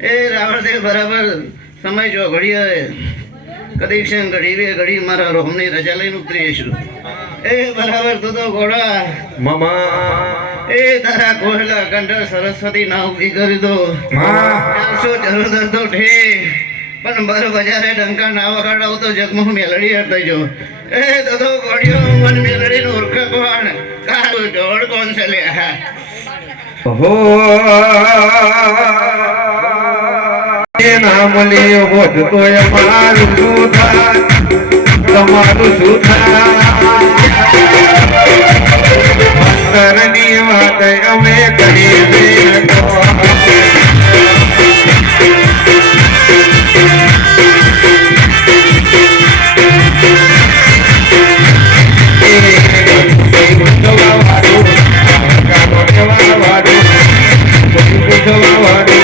એ રાવણદેવ બરાબર સમય જો ઘડી કદી ક્ષણ ઘડી બે ઘડી મારા રોમની રજા લઈને ઉતરી આવીશું. એ બરાબર તું તો ઘોડા મામા એ તારા કોયલા કંઠ સરસ્વતી ના ઉભી કરી દો. ચાલશો જરૂર તો ઠે પણ બર બજારે ડંકા ના વગાડાવ તો જગમોહ મેલડી હટાઈ જો. એ તો ઘોડીઓ મન મેલડી નું ઓળખ કોણ કાળું ઢોળ કોણ છે લે. હો નામ લે હોત તો અમારું શું થાય તમારું શું થાય અંતરની વાત અમે કરી વાળું